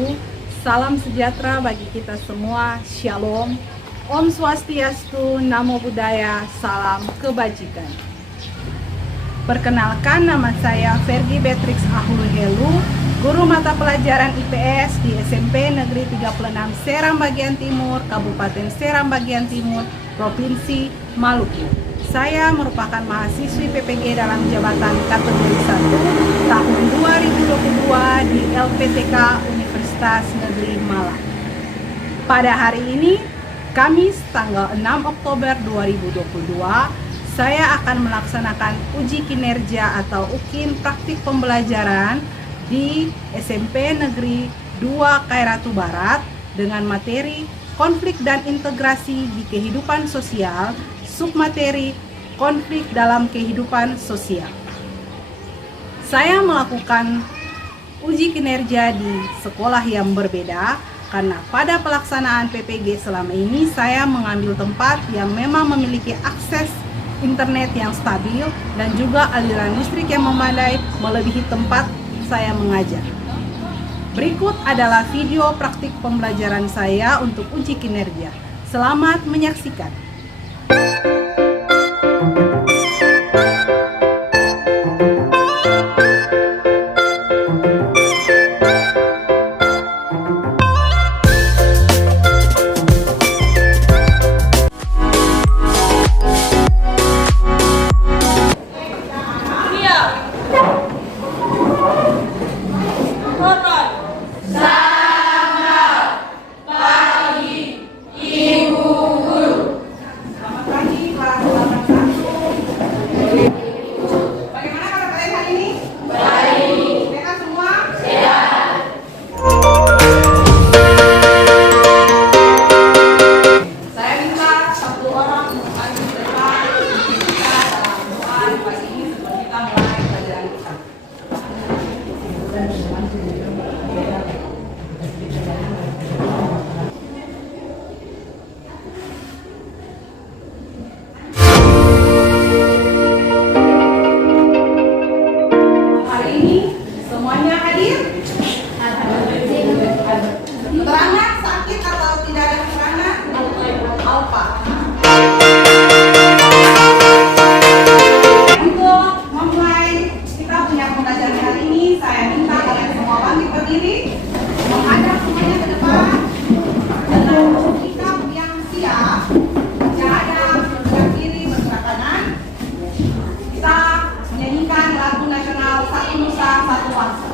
wabarakatuh. Salam sejahtera bagi kita semua. Shalom. Om Swastiastu, Namo Buddhaya, salam kebajikan. Perkenalkan, nama saya Fergie Beatrix Ahulu Helu, guru mata pelajaran IPS di SMP Negeri 36 Seram Bagian Timur, Kabupaten Seram Bagian Timur, Provinsi Maluku. Saya merupakan mahasiswi PPG dalam jabatan kategori 1 tahun 2022 di LPTK Universitas Negeri Malang. Pada hari ini, Kamis tanggal 6 Oktober 2022, saya akan melaksanakan uji kinerja atau UKIN praktik pembelajaran di SMP Negeri 2 Kairatu Barat dengan materi konflik dan integrasi di kehidupan sosial, submateri konflik dalam kehidupan sosial. Saya melakukan uji kinerja di sekolah yang berbeda karena pada pelaksanaan PPG selama ini saya mengambil tempat yang memang memiliki akses internet yang stabil dan juga aliran listrik yang memadai melebihi tempat saya mengajar. Berikut adalah video praktik pembelajaran saya untuk uji kinerja. Selamat menyaksikan. Keterangan sakit atau tidak ada keterangan? Alfa. Untuk memulai kita punya pembelajaran hari ini, saya minta kalian semua bangkit berdiri, menghadap semuanya ke depan dengan sikap yang siap, berjalan bergerak kiri, bergerak kanan. Kita menyanyikan lagu nasional Satu Nusa Satu Bangsa.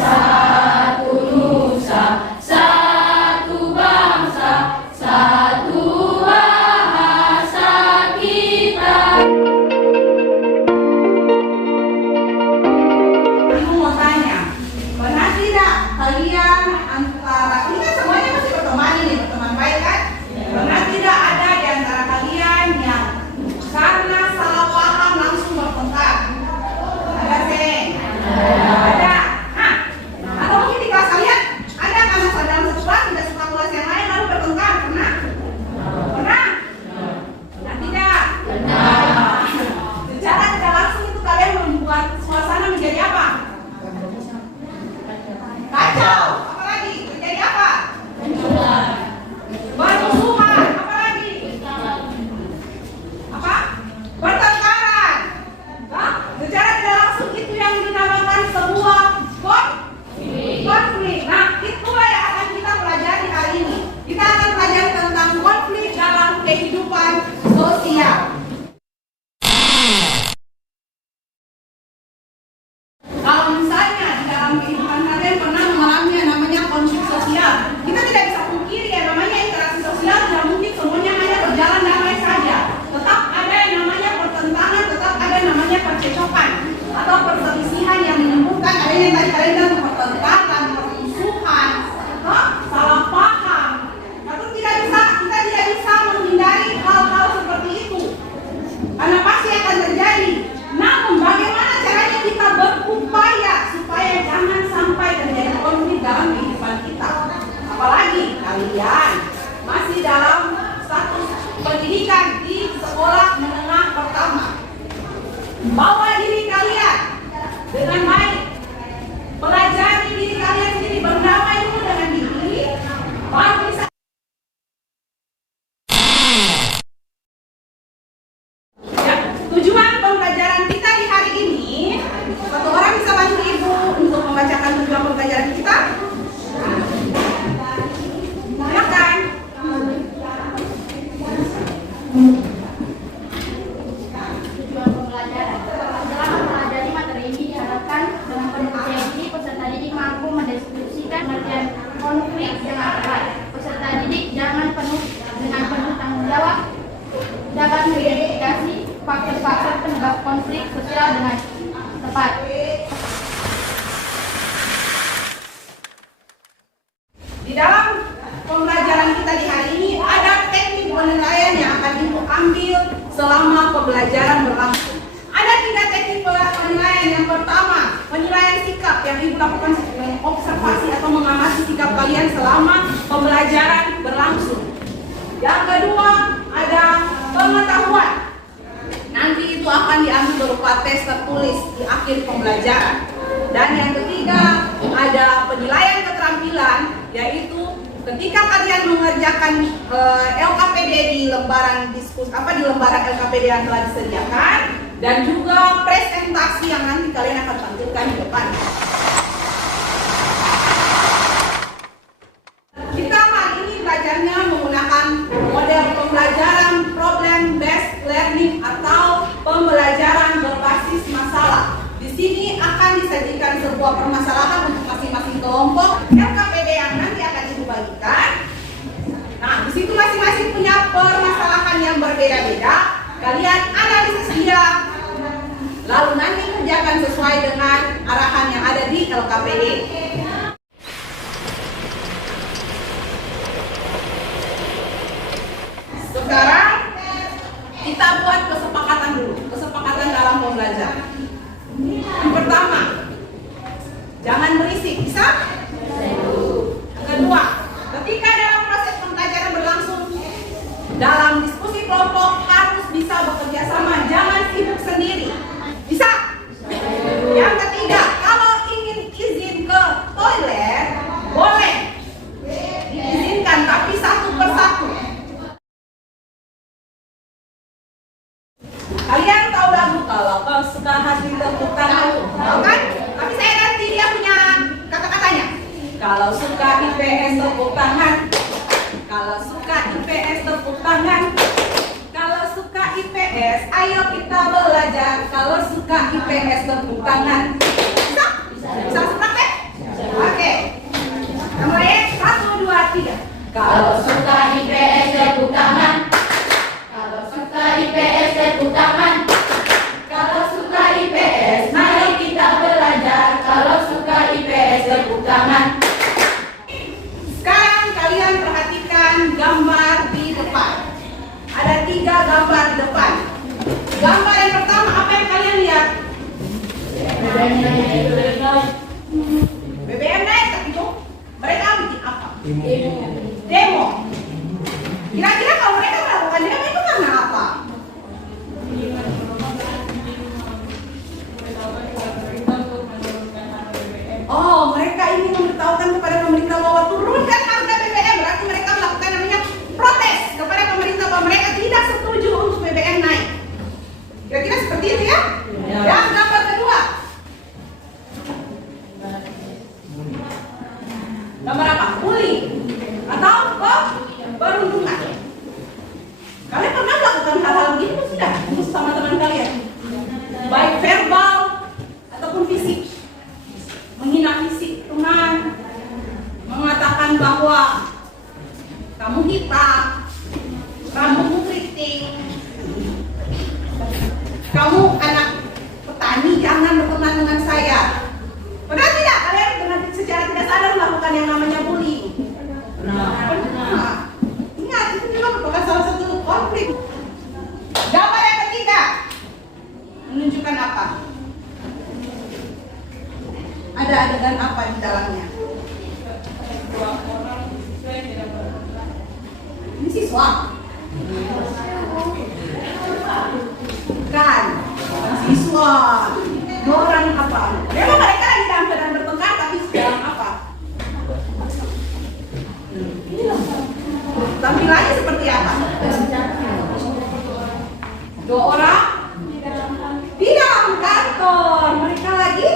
Satu nusa, satu bangsa, satu bahasa kita. Aku mau tanya, pernah tidak kalian antara, ini kan semuanya masih berteman ini, berteman baik kan? Pernah tidak ada di antara kalian yang karena salah paham langsung bertengkar? Ada sih? Ada. Atau mungkin di kelas kalian ada karena dalam satu kelas tidak suka kelas yang lain lalu bertengkar? Pernah? Pernah? Pernah tidak? Secara tidak langsung itu kalian membuat suasana menjadi apa? Kacau. Apa pengertian konflik dengan baik. Peserta didik jangan penuh tanggung jawab, dapat mengidentifikasi faktor-faktor penyebab konflik sosial dengan tepat. Di dalam pembelajaran kita di hari ini ada teknik penilaian yang akan Ibu ambil selama pembelajaran berlangsung. Ada 3 teknik penilaian. Yang pertama, penilaian sikap yang Ibu lakukan observasi atau mengamati sikap kalian selama pembelajaran berlangsung. Yang kedua, ada pengetahuan. Nanti itu akan diambil berupa tes tertulis di akhir pembelajaran. Dan yang ketiga, ada penilaian keterampilan, yaitu ketika kalian mengerjakan LKPD di lembaran di lembaran LKPD yang telah disediakan, dan juga presentasi yang nanti kalian akan tampilkan di depan. Kita hari ini belajarnya menggunakan model pembelajaran problem based learning atau pembelajaran berbasis masalah. Di sini akan disajikan sebuah permasalahan untuk masing-masing kelompok LKPD yang nanti akan Ibu bagikan. Nah, di situ masing-masing punya permasalahan yang berbeda-beda. Kalian analisis dia, lalu nanti kerjakan sesuai dengan arahan yang ada di LKPD. Sekarang kita buat kesepakatan dulu, kesepakatan dalam pembelajaran. Yang pertama, jangan berisik, bisa? Yang kedua, ketika dalam proses pembelajaran berlangsung, dalam diskusi kelompok harus bisa bekerja sama, jangan sibuk sendiri. Bisa? Yang ketiga, kalau ingin izin ke toilet, boleh diizinkan, tapi satu persatu. Kalian tahu lagu kalau kau suka hati tepuk tangan, tahu kan? Tapi saya nanti dia punya kata-katanya. Kalau suka IPS tepuk tangan, kalau suka IPS tepuk tangan, kalau suka IPS ayo kita belajar. Kalau suka IPS tepuk tangan. Bisa? Bisa langsung praktek? Oke. Mulai 1, 2, 3. Kalau suka IPS tepuk tangan. Kalau suka IPS tepuk tangan. Kalau suka IPS mari kita belajar. Kalau suka IPS tepuk tangan. Sekarang kalian perhatikan gambar di depan. Ada 3 gambar di depan. Gambar yang pertama, apa yang kalian lihat? BBM naik, tapi itu mereka bikin apa? Demo. Kira-kira kalau mereka melakukan demo itu karena apa? Oh, mereka ingin memberitahukan kepada pemerintah bahwa turunkan harga BBM. Berarti mereka melakukan namanya protes kepada pemerintah bahwa mereka tidak setuju untuk BBM naik. Kira-kira seperti itu ya? Dan gambar kedua. Gambar apa? Bullying atau perundungan. Kalian pernah melakukan hal-hal begini tidak? Sama teman kalian, baik verbal ataupun fisik. Menghina fisik teman, mengatakan bahwa kamu hitam, rambutmu keriting, kamu anak petani, jangan berteman dengan saya. Pernah tidak kalian dengan secara tidak sadar melakukan yang namanya bullying? Pernah. Ingat, itu juga merupakan salah satu konflik. Gambar yang ketiga menunjukkan apa? Ada adegan apa di dalamnya? Ini siswa. Bukan siswa. 2 orang apa? Memang mereka lagi dalam keadaan bertengkar, tapi sedang apa? Tampilannya seperti apa? 2 orang di dalam kantor. Mereka lagi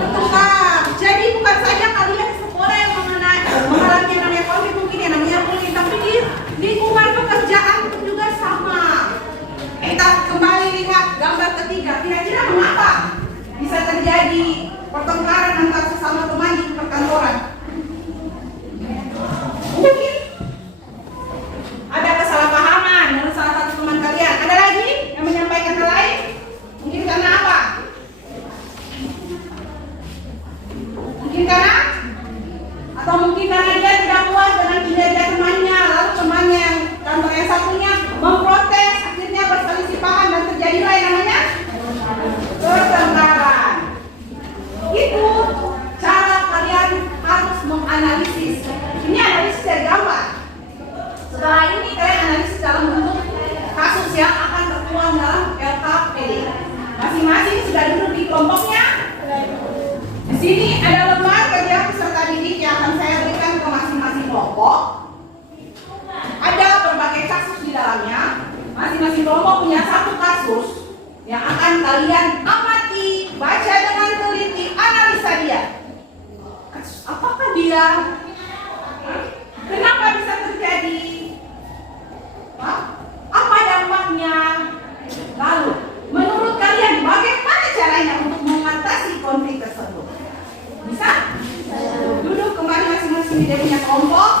bertengkar. Jadi bukan saja kalian sekolah yang mengalami yang namanya konflik, mungkin yang namanya bullying, tapi di lingkungan pekerjaan Mungkin karena dia tidak puas dengan kinerja temannya, lalu temannya yang kantor yang satunya memprotes, akhirnya berselisih paham dan terjadilah yang namanya pertengkaran. Itu cara kalian harus menganalisis. Ini analisis dari gambar. Setelah ini kalian analisis dalam bentuk kasus yang akan tertuang dalam LKPD. Masing-masing sudah duduk di kelompoknya. Di sini ada lembar kerja peserta didik yang akan saya berikan ke masing-masing kelompok. Ada berbagai kasus di dalamnya. Masing-masing kelompok punya satu kasus yang akan kalian amati, baca dengan teliti, analisa dia. Apakah dia? Kenapa bisa terjadi? Apa dampaknya? Lalu, menurut kalian bagaimana caranya untuk mengatasi konflik tersebut? Bisa? Duduk kembali masing-masing di punya kelompok.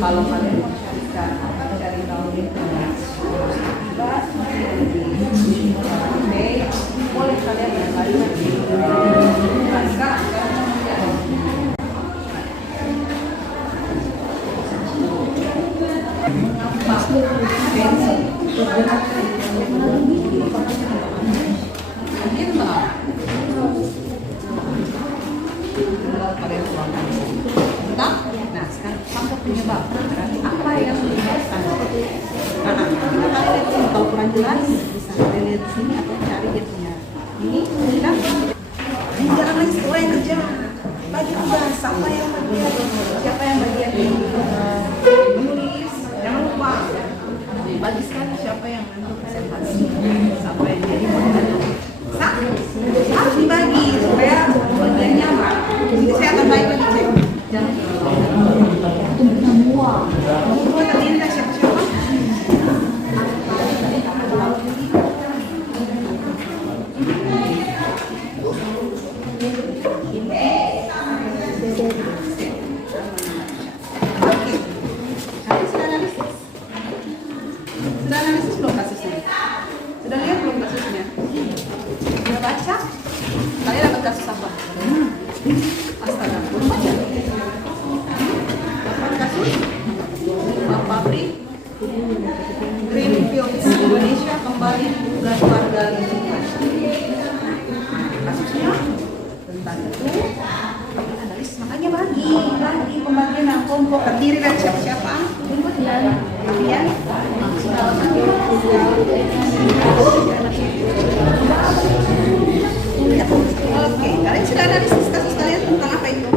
Kalau kalian mau carikan apa cari tahu di internet, boleh kalian kembali lagi. Nah, sekarang nah sekarang faktor penyebab apa yang menyebabkan kalian tahu kurang jelas bisa kalian lihat di sini atau cari dia punya ini bilang jangan lagi sekolah yang kerja bagi tugas siapa yang bagian menulis jangan lupa bagi sekali siapa yang nanti presentasi siapa yang jadi moderator harus dibagi supaya bagian nyaman. Jadi saya akan bagi cek jangan semua terdiri dari siapa-siapa. Oke, kalian sudah analisis? Sudah analisis belum kasusnya? Sudah lihat belum kasusnya? Sudah baca? Kalian dapat kasus apa? Astaga, belum baca? Dapat kasus? Pabrik Greenfields Indonesia kembali tugas warga lingkungan. Kasusnya tentang itu analis, makanya bagi pembagian dalam kelompok terdiri dari siapa-siapa? Kalian oke, kalian sudah analisis kasus kalian tentang apa itu?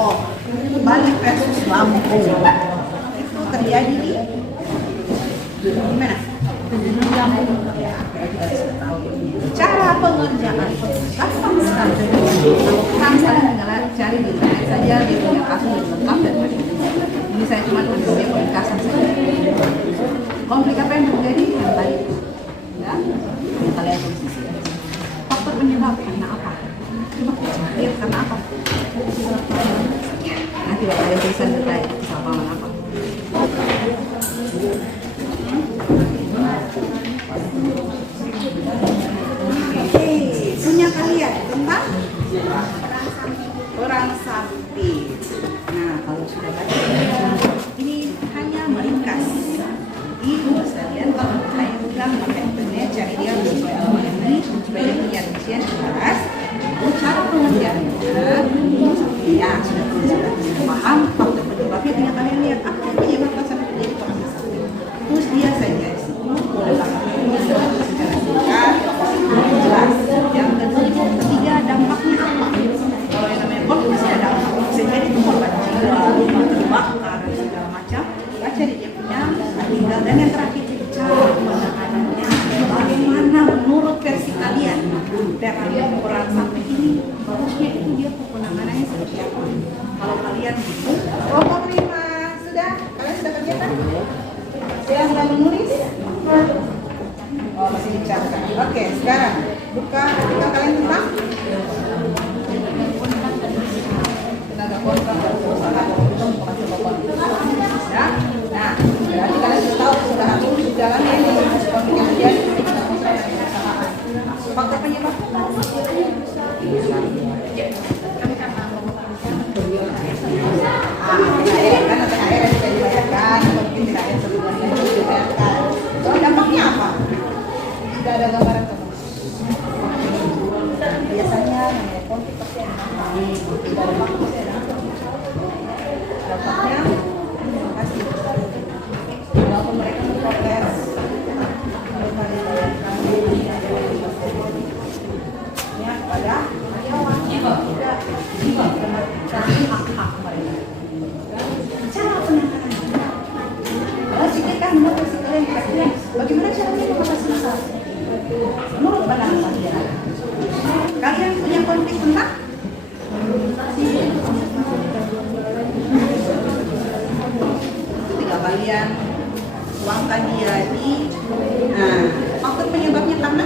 Oh, Bali versus Lampung itu terjadi di mana? Ya, cara pengerjaan gampang sekali. Kalian tinggal cari di internet saja dia punya kasus yang lengkap dan ini saya cuma tulis dia penekasan saja. Konflik apa yang terjadi yang tadi? Ya, kalian tulis di sini. Faktor penyebab karena apa? Coba lihat karena apa? Nanti ada tulisan detail kesalahpahaman apa? Punya kalian tentang perang sampit. Nah, kalau sudah baca ini hanya meringkas. Ibu sekalian kalau saya bilang pakai internet cari dia sesuai alamat ini. dan ukuran sampai ini bagusnya itu dia penanganannya seperti apa. Kalau kalian kelompok 5 sudah, kalian sudah kerjakan? Sudah mulai menulis? Oh, masih dicatat. Oke, sekarang buka kalian tentang tenaga kontak dan perusahaan itu masih pokok. Ya, nah berarti kalian sudah tahu sudah harus jalan ini komunikasi perusahaan. Faktor penyebab THR kan, THR yang sudah dibayarkan atau mungkin THR sebelumnya yang sudah dibayarkan. So, dampaknya apa? Sudah ada gambaran teman. Biasanya konflik pasti ada dampak pasti ada. Dampaknya pasti walaupun mereka memprotes mereka dibayarkan ya pada karyawan tidak hak-hak mereka. Cara penanganannya pikirkan menurut kalian bagaimana caranya mengatasi masalah menurut pandangan kalian punya konflik tentang ketika kalian tuangkan dia di faktor penyebabnya karena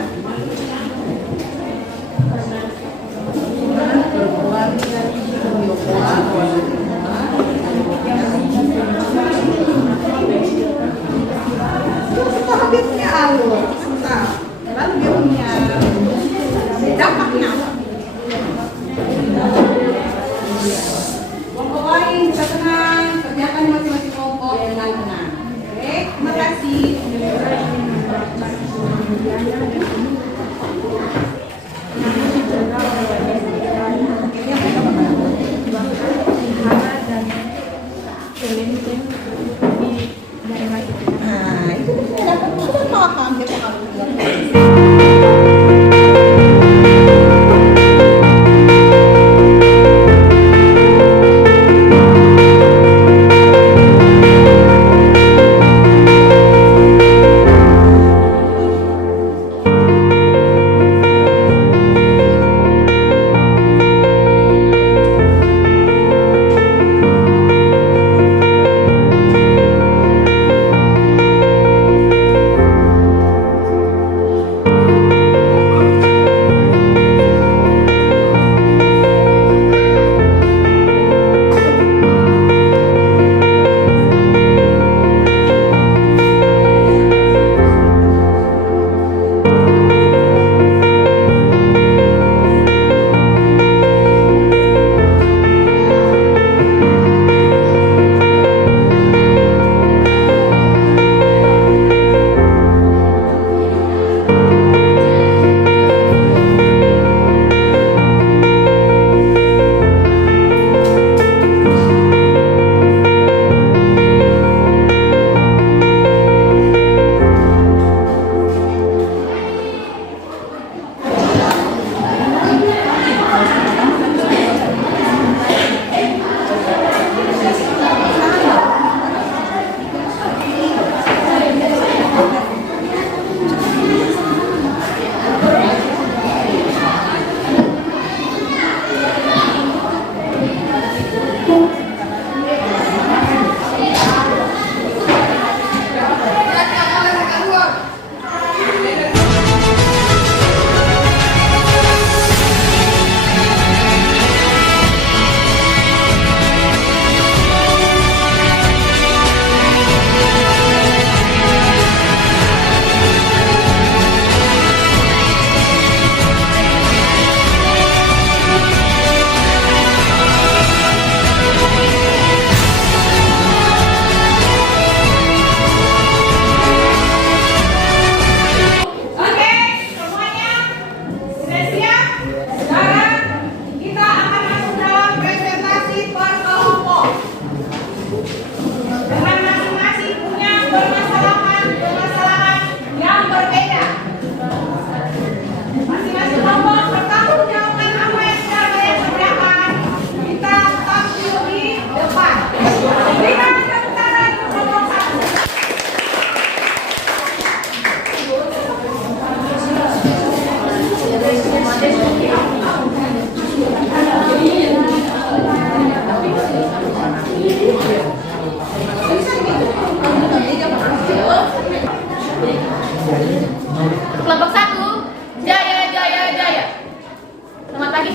dia punya alur, lalu dia punya dampaknya apa? Kelompok lain bisa tenang, kerjakan masing-masing kelompok dengan tenang. Oke, terima kasih. Nah, itu dapat sudah paham kita harus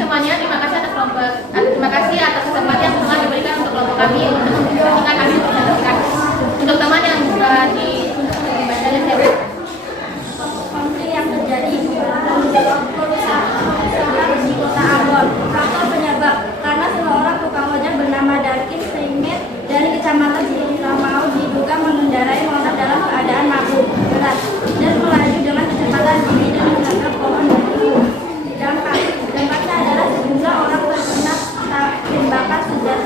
semuanya, terima kasih atas kesempatan yang telah diberikan untuk kelompok kami untuk mempresentasikan hasil presentasi. Untuk teman yang sudah dibacanya siapa? Konflik yang terjadi di Kota Ambon. Faktor penyebab karena seorang tukang ojek bernama Darkis Saimet dari Kecamatan Silamau diduga mengendarai motor dalam keadaan mabuk berat dan melaju dengan kecepatan tinggi dan menabrak pohon bambu. Dampaknya adalah sejumlah orang terkena tembakan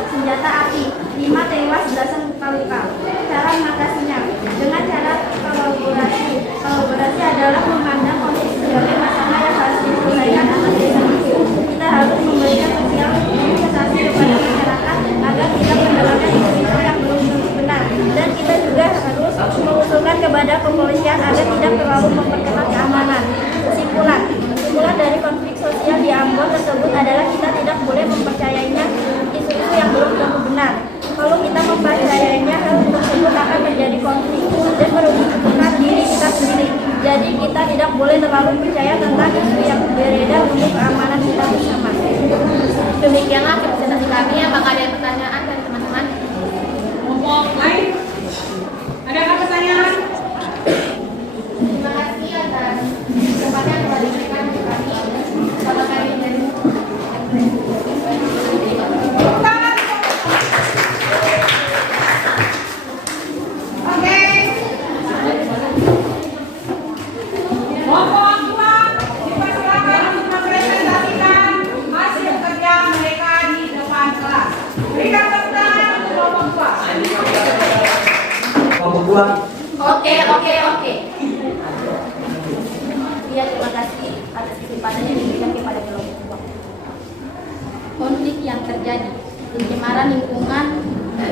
senjata api, 5 tewas, belasan luka-luka. Cara mengatasinya dengan cara kolaborasi. Kolaborasi adalah memandang konflik sebagai masalah yang harus diselesaikan atas dasar hukum. Kita harus memberikan sosialisasi kepada masyarakat agar tidak mendapatkan isu-isu yang belum tentu benar. Dan kita juga harus mengusulkan kepada kepolisian agar tidak terlalu memperketat keamanan. Kesimpulan dari konflik sosial di Ambon tersebut adalah kita tidak boleh mempercayainya isu-isu yang belum tentu benar. Kalau kita mempercayainya, hal tersebut akan menjadi konflik dan merugikan diri kita sendiri. Jadi kita tidak boleh terlalu percaya tentang isu yang beredar untuk keamanan kita bersama. Demikianlah presentasi kami. Apakah ada pertanyaan dari teman-teman? Kelompok lain? Adakah pertanyaan? Terima kasih atas kesempatan yang telah diberikan untuk kami. Selamat kami dari Oke. Kelompok 2 dipersilakan untuk mempresentasikan hasil kerja mereka di depan kelas. Berikan tepuk tangan untuk kelompok 2. Kelompok 2. Oke. Ya, terima kasih atas kesempatan yang diberikan kepada kelompok 2. Konflik yang terjadi, pencemaran lingkungan,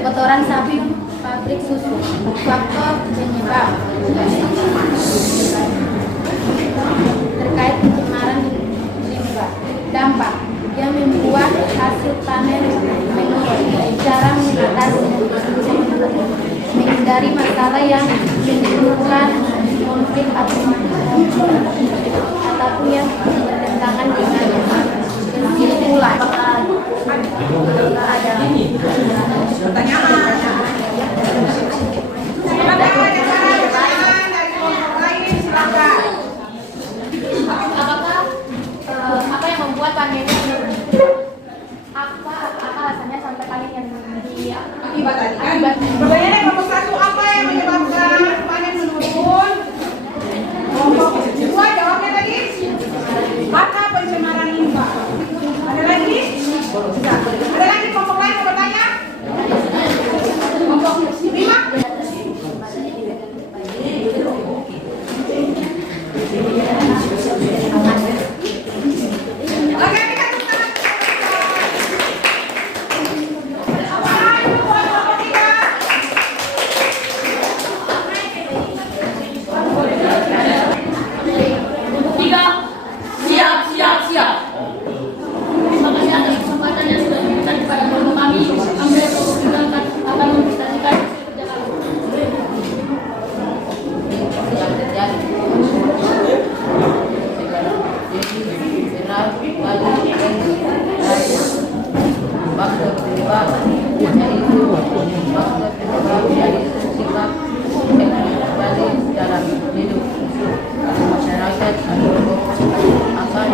kotoran sapi, pabrik susu, faktor penyebab terkait pencemaran limbah, dampak yang membuat hasil panen menurun, cara mengatasi, menghindari masalah yang menimbulkan konflik ataupun yang bertentangan dengan kesimpulan. Pertanyaan. Ada pertanyaan dari kelompok lain? Silakan. Apa yang membuat panen menurun? Apa alasannya sampai panen yang Akibat tadi kan? Pertanyaannya kelompok 1 apa yang menyebabkan panen menurun? Kelompok 2 jawabnya tadi? Karena pencemaran limbah. Ada lagi? Ada lagi kelompok lain yang bertanya? Kelompok 5? Oke, kita tepuk tangan. Kelompok 3? Siap. Terima kasih atas kesempatan yang sudah diberikan kepada kelompok kami. Kami akan mempresentasikan kerja kami. Yang terjadi dalam hidup masyarakat akan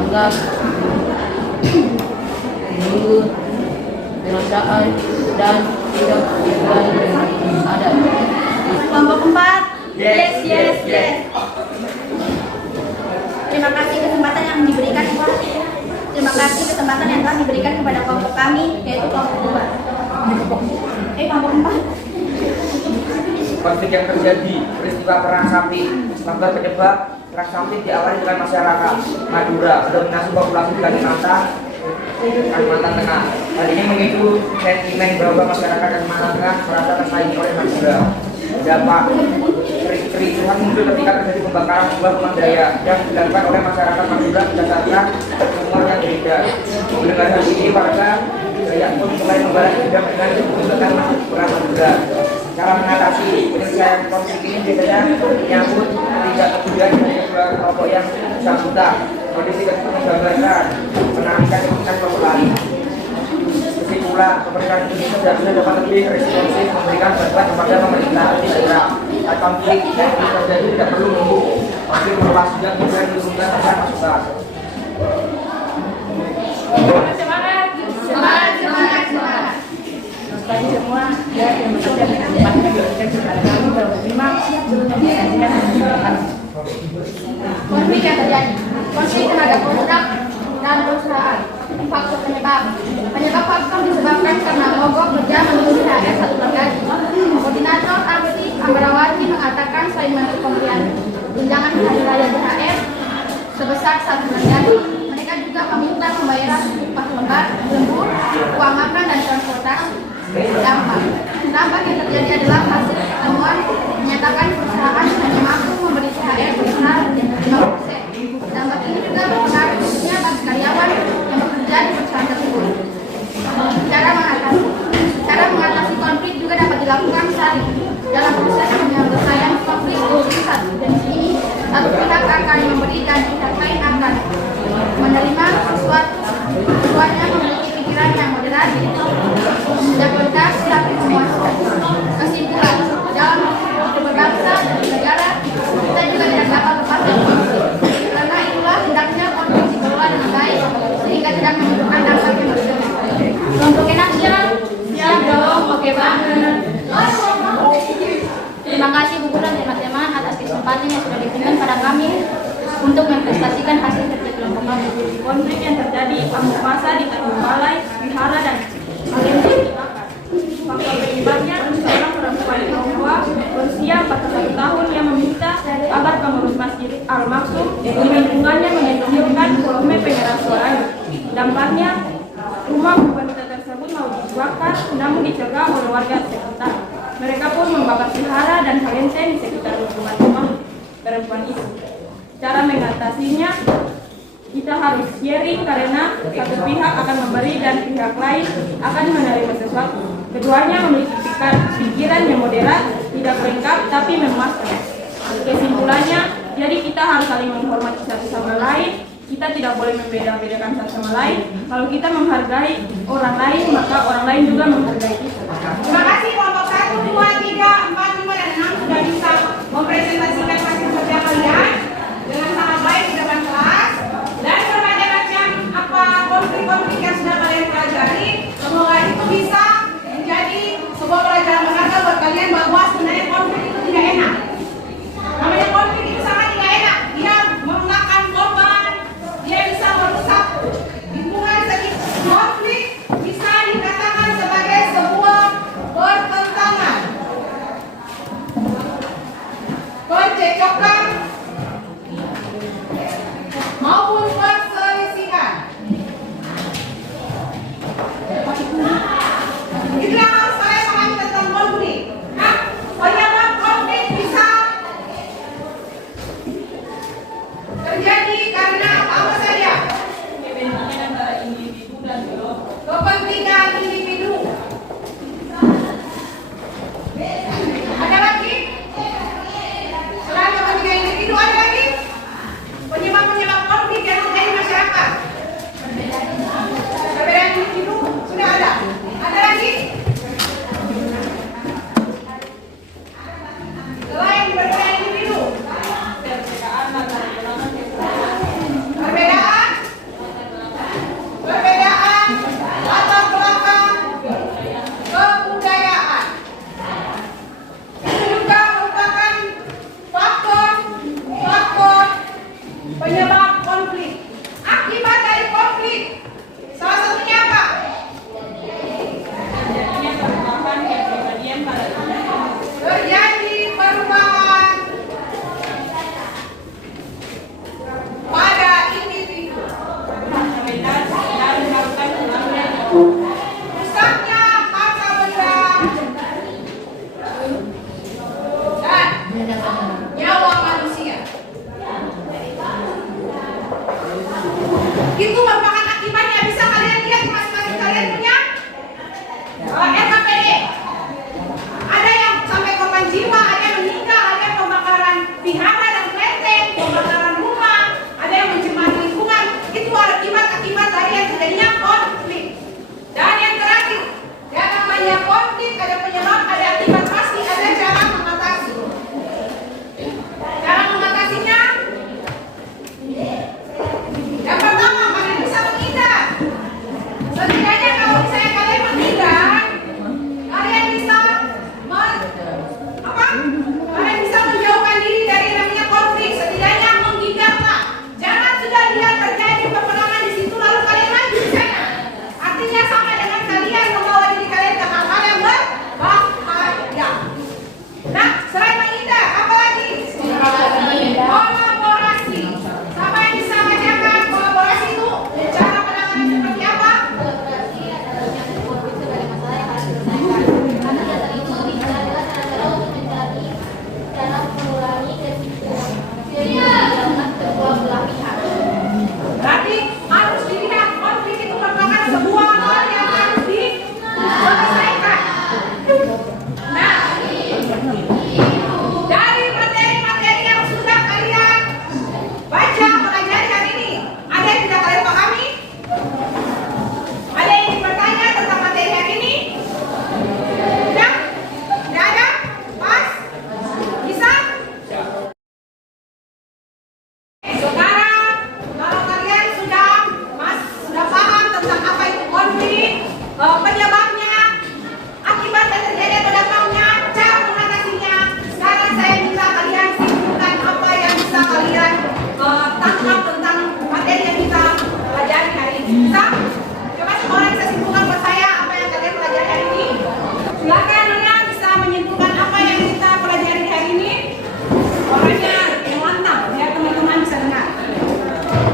anggap menunggu perasaan dan tidak ada. Kelompok 4. Yes. Terima kasih kesempatan yang diberikan kepada kelompok kami, yaitu kelompok 2. Kelompok 4. Konflik yang terjadi, peristiwa perang sapi, faktor penyebab perang sapi diawali dengan masyarakat Madura, dominasi populasi di Kalimantan Tengah. Hal ini memicu sentimen bahwa masyarakat Kalimantan Tengah merasa tersaingi oleh Madura. Dampak kericuhan muncul ketika terjadi pembakaran sebuah rumah daya yang dilakukan oleh masyarakat Madura berdasarkan umur yang berbeda. Mendengar hal ini, warga Dayak pun mulai membalas dendam dengan menggunakan perang Madura. Cara mengatasi penyelesaian konflik ini biasanya menyambut ketidakpedulian dari kedua kelompok yang bersangkutan. Kondisi tersebut menggambarkan penanganan keputusan kelompok lain. Kesimpulan, pemerintahan Indonesia seharusnya dapat lebih responsif memberikan bantuan kepada pemerintah daerah. Saat konflik yang terjadi tidak perlu menunggu konflik meluas juga kemudian diumumkan agar masukan. Semangat. Bagi semua yang bekerja dengan tempatnya diberikan kepada kami berterima siap untuk menyaksikan. Konflik yang terjadi. Konflik tenaga kontrak dan perusahaan. Faktor penyebab disebabkan karena mogok kerja menunggu THR 1 bulan gaji. Koordinator aksi Ambarawati mengatakan selain menuntut pemberian tunjangan hari raya THR sebesar 1 bulan gaji, mereka juga meminta pembayaran upah lembur, uang makan dan transportasi. Dampak yang terjadi adalah hasil pertemuan menyatakan perusahaan hanya mampu memberi THR sebesar 5%. Dampak ini juga berpengaruh khususnya bagi karyawan yang bekerja di perusahaan tersebut. Cara mengatasi konflik juga dapat dilakukan saling. Dalam proses penyelesaian konflik ini, satu pihak akan memberi dan pihak lain akan menerima sesuatunya memiliki pikiran yang moderat, tidak berdas tapi memuaskan. Kesimpulan, dalam berbangsa dan negara, kita juga tidak dapat lepas dari konflik. Karena itulah hendaknya konflik dikelola dengan baik sehingga tidak menimbulkan dampak yang berbeda. Untuk Indonesia, siap dong, oke banget. Terima kasih Bu Guru dan teman-teman atas kesempatan yang sudah diberikan pada kami untuk mempresentasikan hasil kerja kelompok kami. Konflik yang terjadi amuk masa di Tanjung Balai, Wihara dan Palembang dibakar. Faktor penyebabnya seorang perempuan Tionghoa berusia 41 tahun yang meminta agar pengurus Masjid Al-Maksum di lingkungannya menyentuhkan volume pengeras suaranya. Dampaknya, rumah wanita tersebut mau dibakar namun dicegah oleh warga sekitar. Mereka pun membakar vihara dan kalenteng di sekitar lingkungan rumah perempuan itu. Cara mengatasinya, kita harus sharing karena satu pihak akan memberi dan pihak lain akan menerima sesuatu. Keduanya memiliki pikiran yang moderat, tidak lengkap tapi memuaskan. Kesimpulannya, jadi kita harus saling menghormati satu sama lain. Kita tidak boleh membeda-bedakan satu sama lain. Kalau kita menghargai orang lain, maka orang lain juga menghargai kita. Terima kasih kelompok 1, 2, 3, 4, 5, dan 6 sudah bisa mempresentasikan hasil kerja kalian dengan sangat baik di depan kelas. Dan berbagai macam konflik-konflik yang sudah kalian pelajari, semoga itu bisa menjadi sebuah pelajaran berharga buat kalian bahwa sebenarnya konflik itu tidak enak. Namanya konflik itu sangat tidak enak. Dia memakan korban, dia bisa merusak lingkungan sekitar. Konflik bisa dikatakan sebagai sebuah pertentangan, percekcokan, maupun perselisihan. Itu yang harus kalian pahami tentang konflik. Nah, penyebab konflik bisa terjadi karena apa saja? Kepentingan antara individu dan kelompok. Kepentingan individu. Ada lagi? Selain kepentingan individu, ada lagi? Penyebab-penyebab konflik yang terjadi di masyarakat. Perbedaan individu sudah ada. Ada lagi? Selain perbedaan individu, perbedaan latar belakang kebudayaan. Itu juga merupakan faktor penyebab konflik. Akibat dari konflik, salah satunya apa? Terjadinya perubahan kepribadian pada individu. Terjadi perubahan pada individu. Dan melakukan pelanggaran. Rusaknya harta benda dan nyawa manusia. tangkap tentang materi yang kita pelajari hari ini. Bisa? Coba semua orang bisa simpulkan buat saya apa yang kalian pelajari hari ini. Silakan Nona bisa menyimpulkan apa yang kita pelajari hari ini. Orangnya yang lantang, biar teman-teman bisa dengar.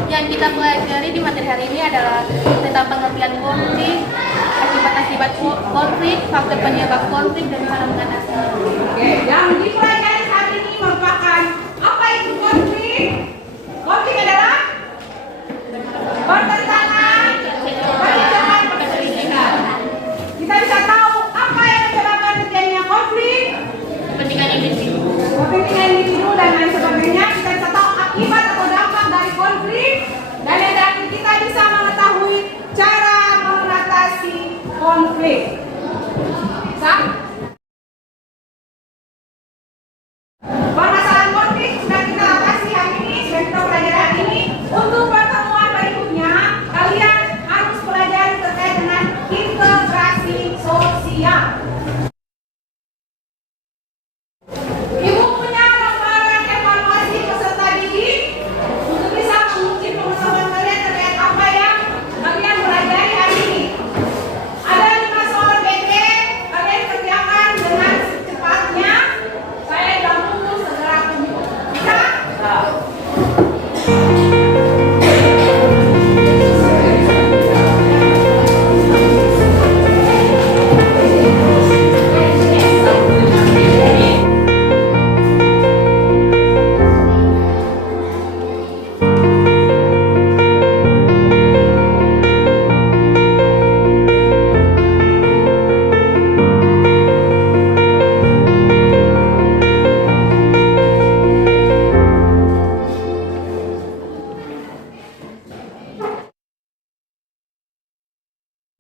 Yang kita pelajari di materi hari ini adalah tentang pengertian konflik, akibat-akibat konflik, faktor penyebab konflik, dan cara mengatasinya. Oke, yang dipelajari hari ini merupakan apa itu konflik? Konflik adalah pertentangan, pertentangan perselisihan. Kita bisa tahu apa yang menyebabkan terjadinya konflik, Kepentingan individu. kepentingan individu dan lain sebagainya. Kita bisa tahu akibat atau dampak dari konflik, dan yang terakhir kita bisa mengetahui cara mengatasi konflik. Sah? Permasalahan konflik sudah kita atasi hari ini, sudah kita pelajari hari ini. Untuk pertemuan berikutnya, kalian harus pelajari terkait dengan integrasi sosial. Ibu punya gambaran evaluasi peserta didik untuk bisa menguji pengetahuan kalian terkait apa yang kalian pelajari hari ini. Ada 5 soal PT, kalian kerjakan dengan secepatnya. Saya yang lulus segera tunggu. Bisa?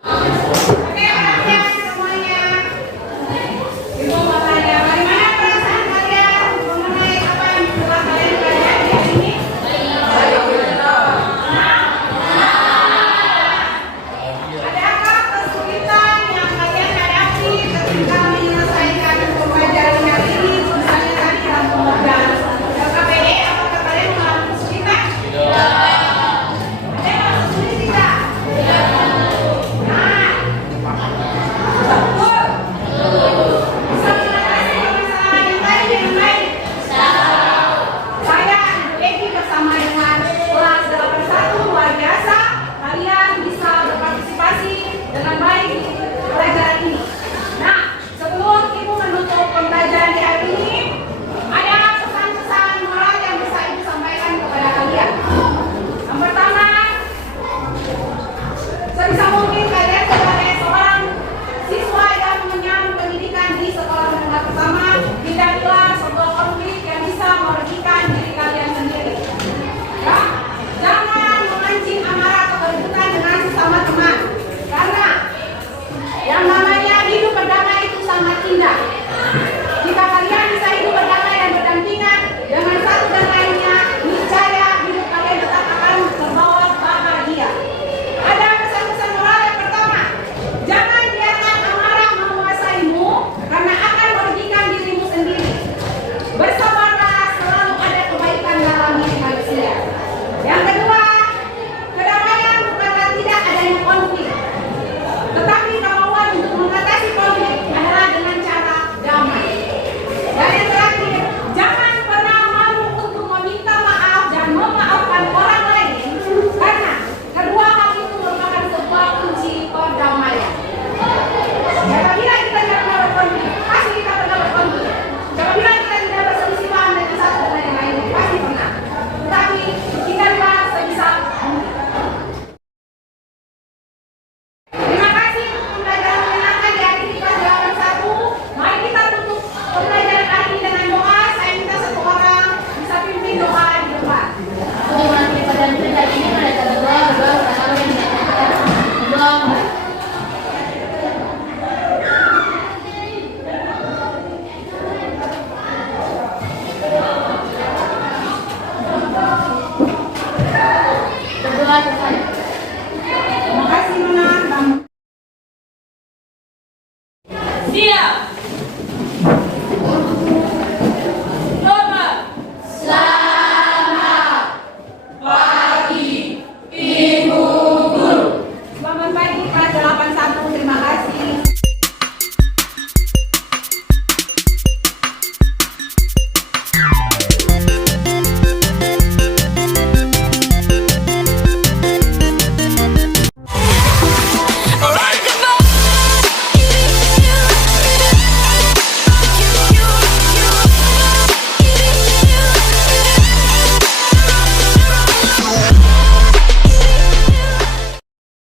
Oke, perhatian semuanya. Ibu mau tanya, bagaimana perasaan kalian mengenai apa yang telah kalian pelajari hari ini? Adakah kesulitan yang kalian hadapi ketika menyelesaikan pembelajaran hari ini? Misalnya tadi dalam pembuatan LKPD, apakah kalian mengalami kesulitan? Ada yang sulit tidak? Nah, betul. Bisa mengatasi permasalahan yang tadi dengan baik? Saya, Eki, bersama dengan kelas 81 luar biasa, kalian bisa berpartisipasi dengan baik di pelajaran ini. Nah, sebelum Ibu menutup pembelajaran di hari ini, ada pesan-pesan moral yang bisa Ibu sampaikan kepada kalian. Yang pertama, sebisa mungkin kalian sebagai seorang siswa yang mengenyam pendidikan di sekolah menengah pertama, hindarilah sebuah konflik yang bisa merugikan diri kalian sendiri. Ya, jangan memancing amarah atau keributan dengan sesama teman, karena yang namanya hidup berdamai itu sangat indah. Jika kalian bisa hidup berdamai dan berdampingan dengan satu dan lainnya, niscaya hidup kalian tetap akan terbawa bahagia. Ada pesan-pesan moral yang pertama, jangan biarkan amarah menguasaimu karena akan merugikan dirimu sendiri. Bersabarlah, selalu ada kebaikan dalam diri manusia. Yang kedua, kedamaian bukanlah tidak adanya konflik, tetapi kemauan untuk mengatasi konflik adalah dengan cara damai. Dan yang terakhir, jangan pernah malu untuk meminta maaf dan memaafkan orang lain, karena kedua hal itu merupakan sebuah kunci perdamaian. Apabila kita tidak pernah berkonflik, pasti kita pernah berkonflik. Apabila kita tidak berselisihan dengan satu dengan yang lain, pasti pernah. Tetapi hindarilah sebisa mungkin. Terima kasih untuk pembelajaran menyenangkan di hari ini kelas 81. Mari kita tutup pembelajaran hari ini dengan doa. Saya minta satu orang bisa pimpin doa di depan. Bagaimana daripada cerita ini mereka berdoa bersama yang berdoa. Berdoa bersama.